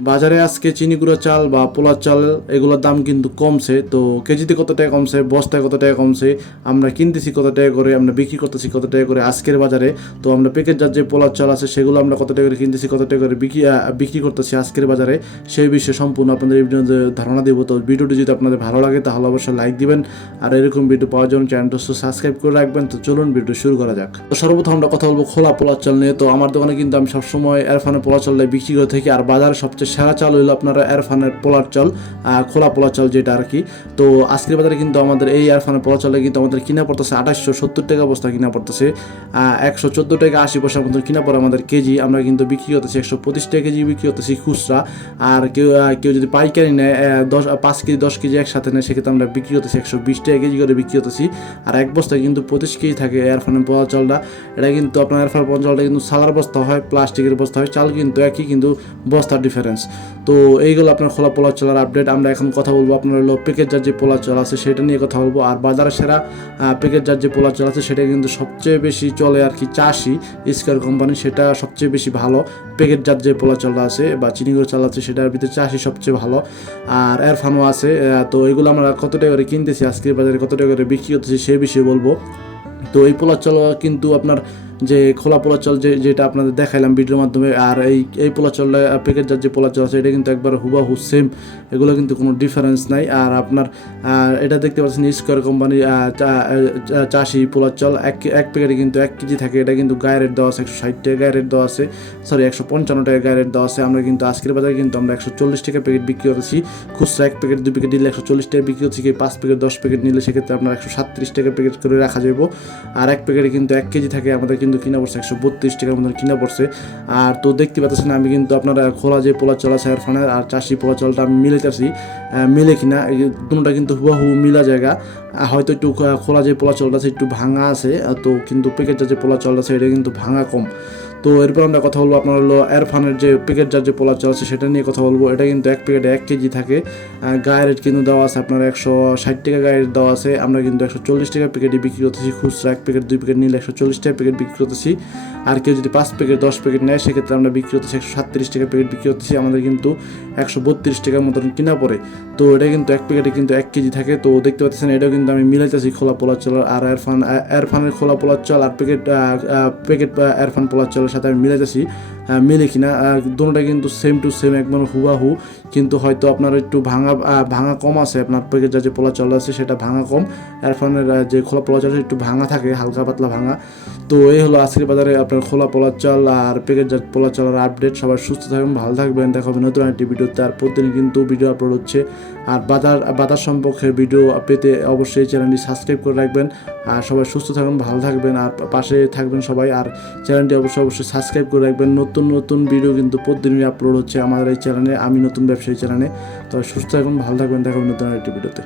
বাজারে আজকে চিনি গুঁড়ো চাল বা পোলার চাল, এগুলোর দাম কিন্তু কমছে। তো কেজিতে কত টাকা কমছে, বস্তায় কত টাকা কমছে, আমরা কিনতেছি কত টাকা করে, আমরা বিক্রি করতেছি কত টাকা করে আজকের বাজারে। তো আমরা প্যাকেটজাত যে পোলার চাল আছে, সেগুলো আমরা কত টাকা করে কিনতেছি, কত টাকা করে বিক্রি বিক্রি করতেছি আজকের বাজারে। সেই বিষয়ে সম্পূর্ণ আপনাদের ধারণা দেবো। তো ভিডিওটি যদি আপনাদের ভালো লাগে, তাহলে অবশ্যই লাইক দিবেন। আর এরকম ভিডিও পাওয়ার জন্য চ্যানেলটা সাবস্ক্রাইব করে রাখবেন। তো চলুন ভিডিও শুরু করা যাক। তো সর্বপ্রথম আমরা কথা বলব খোলা পোলার চাল নিয়ে। তো আমার দোকানে কিন্তু আমি সবসময় এরফানের পোলার চালটা বিক্রি করে থাকি। আর বাজারে সবচেয়ে সেরা চাল হইল আপনারা এরফানের পোলার চাল খোলা পোলার চাল যেটা আর কি। তো আজকের বাজারে কিন্তু আমাদের এই এরফানের পোলার চালটা কিন্তু আমাদের কিনা পড়তেছে আঠাশশো সত্তর টাকা বস্তা কিনা পড়তেছে। একশো চোদ্দ টাকা আশি পয়সা মতো কিনা পড়ে আমাদের কেজি। আমরা কিন্তু বিক্রি করতেছি একশো পঁচিশ টাকা কেজি, বিক্রি করতেছি খুচরা। আর কেউ কেউ যদি পাইকারি নেয় দশ, পাঁচ কেজি, দশ কেজি একসাথে নেয়, সেক্ষেত্রে আমরা বিক্রি করতেছি একশো বিশ টাকা কেজি করে বিক্রি করতেছি। আর এক বস্তায় কিন্তু পঁচিশ কেজি থাকে এয়ারফানের পোলা চালটা। এটা কিন্তু আপনার এয়ারফানের পোলা চালটা কিন্তু সালার বস্তা হয়, প্লাস্টিকের বস্তা হয়, চাল কিন্তু একই কিন্তু বস্তা বস্তার ডিফারেন্স তো এইগুলো আপনার খোলা পোলা চালার আপডেট আমরা এখন কথা বলব আপনার হলো প্যাকেট যার যে পোলা চাল আছে, সেটা নিয়ে কথা বলব। আর বাজারে সেরা প্যাকেট যার যে পোলা চাল আছে, সেটা কিন্তু সবচেয়ে বেশি চলে আর কি চাষি স্কোয়ার কোম্পানি সেটা সবচেয়ে বেশি ভালো। প্যাকেট যার যে পোলা চালটা আছে বা চিনিগুলো চাল আছে, সেটার ভিতরে চাষি সবচেয়ে ভালো। আর এরফানও আছে তো এগুলো আমরা কত টাকা করে কিনতেছি, আজকের বাজারে কত টাকা করে বিক্রি করতেছি সেই বিষয়ে বলব। তো এই পোলার চাল কিন্তু আপনার যে খোলা পোলার চাল যে যেটা আপনাদের দেখাইলাম ভিডিওর মাধ্যমে, আর এই এই পোলার চালটা প্যাকেট যার যে পোলার চাল আছে, এটা কিন্তু একবার হুবাহু সেম এগুলো কিন্তু কোনো ডিফারেন্স নাই। আর আপনার এটা দেখতে পাচ্ছেন স্কোয়ার কোম্পানি চাষি পোলার চাল এক এক প্যাকেটে কিন্তু এক কেজি থাকে। এটা কিন্তু গায়ে রেট দেওয়া আছে একশো ষাট টাকা গায়ে রেট দেওয়া আছে। সরি একশো পঞ্চান্ন টাকা গায়ে রেট দেওয়া আছে। আমরা কিন্তু আজকের বাজারে কিন্তু আমরা একশো চল্লিশ টাকা প্যাকেট বিক্রি করেছি। খুচরা এক প্যাকেট দুই প্যাকেট নিলে একশো চল্লিশ টাকা বিক্রি হচ্ছে কি পাঁচ প্যাকেট দশ প্যাকেট নিলে সেক্ষেত্রে আপনার একশো সাতত্রিশ টাকা প্যাকেট করে রাখা যাব আর এক প্যাকেটে কিন্তু এক কেজি থাকে আমাদের কিন্তু কিনা পড়ছে, একশো বত্রিশ টাকার মতন কিনা পড়ছে। আর তো দেখতে পাচ্ছেন আমি কিন্তু আপনারা খোলা যে পোলা চলা আছে ফানে আর চাষি পোলা চলটা আমি মিলে চাষি মিলে কিনা দুটা কিন্তু হুবাহু মিলা জায়গা। হয়তো একটু খোলা- খোলা যে পোলা চলটা আছে, একটু ভাঙা আছে তো কিন্তু প্যাকেট যে পোলা চলটা আছে, এটা কিন্তু ভাঙা কম। তো এরপর আমরা কথা বলব আপনার হলো এরফানের যে প্যাকেট যার যে পোলা চাল আছে, সেটা নিয়ে কথা বলব। এটা কিন্তু এক প্যাকেটে এক কেজি থাকে। গায়ের রেট কিন্তু দেওয়া আছে আপনার একশো ষাট টাকা গায়ের রেট দেওয়া আছে। আমরা কিন্তু একশো চল্লিশ টাকা প্যাকেটে বিক্রি করতেছি। খুচরা এক প্যাকেট দুই প্যাকেট নিলে একশো চল্লিশ টাকা প্যাকেট বিক্রি করতেছি। আর কেউ যদি পাঁচ প্যাকেট দশ প্যাকেট নেয়, সেক্ষেত্রে আমরা বিক্রি করতেছি একশো সাতত্রিশ টাকা প্যাকেট বিক্রি করতেছি। আমাদের কিন্তু একশো বত্রিশ টাকার মতন কিনা পড়ে। তো এটা কিন্তু এক প্যাকেটে কিন্তু এক কেজি থাকে। তো দেখতে পাচ্ছেন, এটাও কিন্তু আমি মিলাইতেছি খোলা পোলার চাল আর এরফান এরফানের খোলা পোলার চাল আর প্যাকেট প্যাকেট এরফান পোলার চালের সাথে আমি মিলাইতেছি। মিলে কিনা। দুটোটা কিন্তু সেম টু সেম একদম হুবাহু। কিন্তু হয়তো আপনার একটু ভাঙা ভাঙা কম আছে। আপনার প্যাকেট যে পোলা চাল আছে, সেটা ভাঙা কম। এরফানের যে খোলা পোলা চাল একটু ভাঙা থাকে, হালকা পাতলা ভাঙা। তো এই হলো আজকের বাজারে আপনার খোলা পোলার চাল আর প্যাকেট জাত পোলার চালের আপডেট সবাই সুস্থ থাকবেন, ভালো থাকবেন। দেখা হবে নতুন একটি ভিডিওতে। আর প্রতিদিন কিন্তু ভিডিও আপলোড হচ্ছে। আর বাজার বাজার সম্পর্কে ভিডিও পেতে অবশ্যই চ্যানেলটি সাবস্ক্রাইব করে রাখবেন। আর সবাই সুস্থ থাকবেন, ভালো থাকবেন। আর পাশে থাকবেন সবাই। আর চ্যানেলটি অবশ্যই অবশ্যই সাবস্ক্রাইব করে রাখবেন। নতুন নতুন নতুন ভিডিও কিন্তু প্রতিদিনই আপলোড হচ্ছে আমাদের এই চ্যানেলে আমি নতুন ব্যবসায়ী চ্যানেলে তো সুস্থ থাকুন, ভালো থাকবেন দেখুন নতুন একটি ভিডিওতে